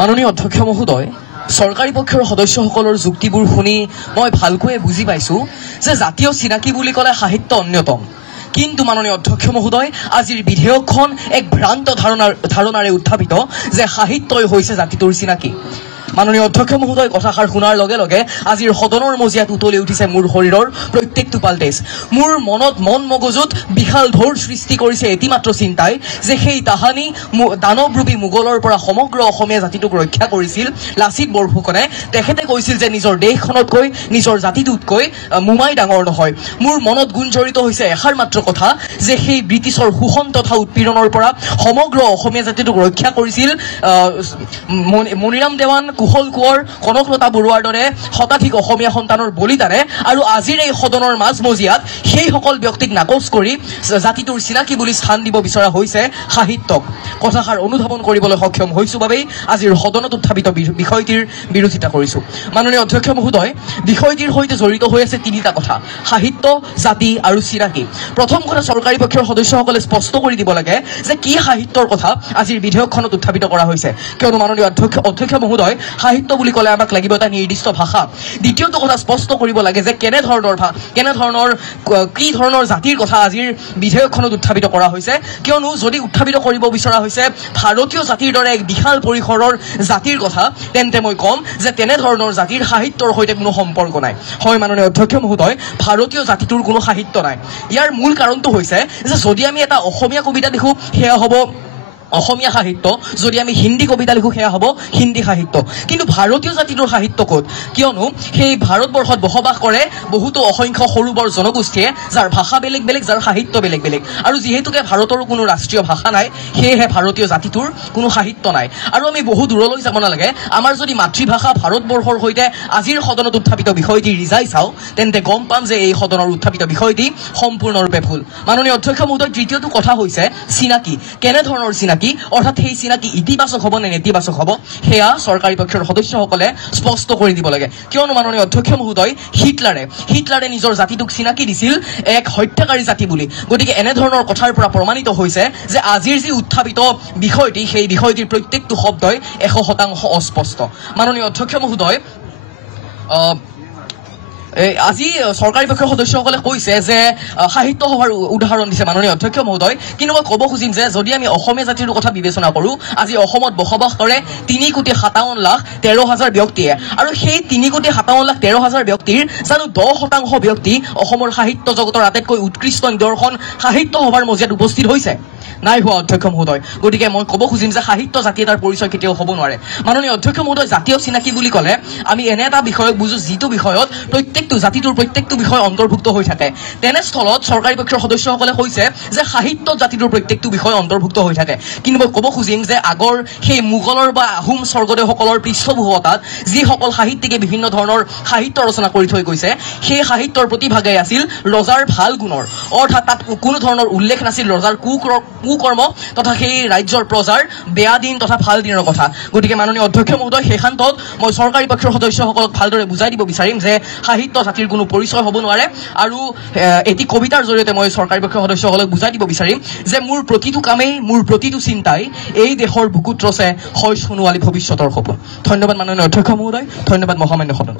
মাননীয় অধ্যক্ষ মহোদয়, চৰকাৰী পক্ষৰ সদস্যসকলৰ যুক্তিবোৰ শুনি মই ভালকৈ বুজি পাইছোঁ যে জাতীয় চিনাকি বুলি ক'লে সাহিত্য অন্যতম। কিন্তু মাননীয় অধ্যক্ষ মহোদয়, আজিৰ বিধেয়কখন এক ভ্ৰান্ত ধাৰণাৰে উত্থাপিত যে সাহিত্যই হৈছে জাতিটোৰ চিনাকি। মাননীয় অধ্যক্ষ মহোদয়, কথাষাৰ শুনাৰ লগে লগে আজিৰ সদনৰ মজিয়াত উতলি উঠিছে মোৰ শৰীৰৰ প্ৰত্যেকটো পালটেজ। মোৰ মন মগজুত বিশাল ঢৌৰ সৃষ্টি কৰিছে এটিমাত্ৰ চিন্তাই যে সেই তাহানি দানৱৰূপী মোগলৰ পৰা সমগ্ৰ অসমীয়া জাতিটোক ৰক্ষা কৰিছিল লাচিত বৰফুকনে। তেখেতে কৈছিল যে নিজৰ দেশখনতকৈ নিজৰ জাতিটোতকৈ মোমাই ডাঙৰ নহয়। মোৰ মনত গুঞ্জৰিত হৈছে এষাৰ মাত্ৰ কথা যে সেই ব্ৰিটিছৰ শোষণ তথা উৎপীড়নৰ পৰা সমগ্ৰ অসমীয়া জাতিটোক ৰক্ষা কৰিছিল মণিৰাম দেৱান, কুশল কোঁৱৰ, কনকলতা বৰুৱাৰ দৰে শতাধিক অসমীয়া সন্তানৰ বলিদানে। আৰু আজিৰ এই সদনৰ মাজমজিয়াত সেইসকল ব্যক্তিক নাকচ কৰি জাতিটোৰ চিনাকি বুলি স্থান দিব বিচৰা হৈছে সাহিত্যক। কথাষাৰ অনুধাৱন কৰিবলৈ সক্ষম হৈছোঁ বাবেই আজিৰ সদনত উত্থাপিত বিষয়টিৰ বিৰোধিতা কৰিছোঁ। মাননীয় অধ্যক্ষ মহোদয়, বিষয়টিৰ সৈতে জড়িত হৈ আছে তিনিটা কথা: সাহিত্য, জাতি আৰু চিনাকি। প্ৰথম কথা, চৰকাৰী পক্ষৰ সদস্যসকলে স্পষ্ট কৰি দিব লাগে যে কি সাহিত্যৰ কথা আজিৰ বিধেয়কখনত উত্থাপিত কৰা হৈছে, কিয়নো মাননীয় অধ্যক্ষ মহোদয়, সাহিত্য বুলি ক'লে আমাক লাগিব এটা নিৰ্দিষ্ট ভাষা। দ্বিতীয়টো কথা, স্পষ্ট কৰিব লাগে যে কি ধৰণৰ জাতিৰ কথা আজিৰ বিধেয়কখনত উত্থাপিত কৰা হৈছে, কিয়নো যদি উত্থাপিত কৰিব বিচৰা হৈছে ভাৰতীয় জাতিৰ দৰে এক বিশাল পৰিসৰৰ জাতিৰ কথা, তেন্তে মই ক'ম যে তেনেধৰণৰ জাতিৰ সাহিত্যৰ সৈতে কোনো সম্পৰ্ক নাই। হয় মাননীয় অধ্যক্ষ মহোদয়, ভাৰতীয় জাতিটোৰ কোনো সাহিত্য নাই। ইয়াৰ মূল কাৰণটো হৈছে যে যদি আমি এটা অসমীয়া কবিতা লিখোঁ সেয়া হ'ব অসমীয়া সাহিত্য, যদি আমি হিন্দী কবিতা লিখোঁ সেয়া হ'ব হিন্দী সাহিত্য। কিন্তু ভাৰতীয় জাতিটোৰ সাহিত্য ক'ত? কিয়নো সেই ভাৰতবৰ্ষত বসবাস কৰে বহুতো অসংখ্য সৰু বৰ জনগোষ্ঠীয়ে, যাৰ ভাষা বেলেগ বেলেগ, যাৰ সাহিত্য বেলেগ বেলেগ। আৰু যিহেতুকে ভাৰতৰো কোনো ৰাষ্ট্ৰীয় ভাষা নাই, সেয়েহে ভাৰতীয় জাতিটোৰ কোনো সাহিত্য নাই। আৰু আমি বহু দূৰলৈ যাব নালাগে, আমাৰ যদি মাতৃভাষা ভাৰতবৰ্ষৰ সৈতে আজিৰ সদনত উত্থাপিত বিষয়টি ৰিজাই চাওঁ, তেন্তে গম পাম যে এই সদনৰ উত্থাপিত বিষয়টি সম্পূৰ্ণৰূপে ভুল। মাননীয় অধ্যক্ষ মহোদয়, তৃতীয়টো কথা হৈছে চিনাকি। কেনেধৰণৰ চিনাকি, অৰ্থাৎ সেই চিনাকি ইতিবাচক হ'ব নে নেতিবাচক হ'ব, সেয়া চৰকাৰী পক্ষৰ সদস্যসকলে স্পষ্ট কৰি দিব লাগে। কিয়নো মাননীয় অধ্যক্ষ মহোদয়, হিটলাৰে নিজৰ জাতিটোক চিনাকি দিছিল এক হত্যাকাৰী জাতি বুলি। গতিকে এনেধৰণৰ কথাৰ পৰা প্ৰমাণিত হৈছে যে আজিৰ যি উত্থাপিত বিষয়টি, সেই বিষয়টিৰ প্ৰত্যেকটো শব্দই 100% অস্পষ্ট। মাননীয় অধ্যক্ষ মহোদয়, আজি চৰকাৰী পক্ষৰ সদস্যসকলে কৈছে যে সাহিত্য সভাৰ উদাহৰণ দিছে মাননীয় অধ্যক্ষ মহোদয়। কিন্তু মই ক'ব খুজিম যে যদি আমি অসমীয়া জাতিৰ কথা বিবেচনা কৰোঁ, আজি অসমত বসবাস কৰে 3,57,13,000 ব্যক্তিয়ে, আৰু সেই 3,57,13,000 ব্যক্তিৰ জানো 10% ব্যক্তি অসমৰ সাহিত্য জগতৰ আটাইতকৈ উৎকৃষ্ট নিদৰ্শন সাহিত্য সভাৰ মজিয়াত উপস্থিত হৈছে? নাই হোৱা অধ্যক্ষ মহোদয়। গতিকে মই ক'ব খুজিম যে সাহিত্য জাতি এটাৰ পৰিচয় কেতিয়াও হ'ব নোৱাৰে। মাননীয় অধ্যক্ষ মহোদয়, জাতীয় চিনাকি বুলি ক'লে আমি এনে এটা বিষয়ক বুজোঁ যিটো বিষয়ত জাতিটোৰ প্ৰত্যেকটো বিষয় অন্তৰ্ভুক্ত হৈ থাকে। তেনেস্থলত চৰকাৰী পক্ষৰ সদস্যসকলে কৈছে যে সাহিত্যত জাতিটোৰ প্ৰত্যেকটো বিষয় অন্তৰ্ভুক্ত হৈ থাকে। কিন্তু মই ক'ব খুজিম যে আগৰ সেই মোগলৰ বা আহোম স্বৰ্গদেউসকলৰ পৃষ্ঠপোষকতাত যিসকল সাহিত্যিকে বিভিন্ন ধৰণৰ সাহিত্য ৰচনা কৰি থৈ গৈছে, সেই সাহিত্যৰ প্ৰতিভাগেই আছিল ৰজাৰ ভাল গুণৰ। অৰ্থাৎ তাত কোনো ধৰণৰ উল্লেখ নাছিল ৰজাৰ কুকৰ্ম তথা সেই ৰাজ্যৰ প্ৰজাৰ বেয়া দিন তথা ভাল দিনৰ কথা। গতিকে মাননীয় অধ্যক্ষ মহোদয়, শেষান্তত মই চৰকাৰী পক্ষৰ সদস্যসকলক ভালদৰে বুজাই দিব বিচাৰিম যে সাহিত্য জাতিৰ কোনো পৰিচয় হ'ব নোৱাৰে। আৰু এটি কবিতাৰ জৰিয়তে মই চৰকাৰী পক্ষৰ সদস্যসকলক বুজাই দিব বিচাৰিম যে মোৰ প্ৰতিটো কামেই, মোৰ প্ৰতিটো চিন্তাই এই দেশৰ বুকুত ৰচে হয় সোণোৱালী ভৱিষ্যতৰ সপোন। ধন্যবাদ মাননীয় অধ্যক্ষ মহোদয়, ধন্যবাদ মহামান্য সদন।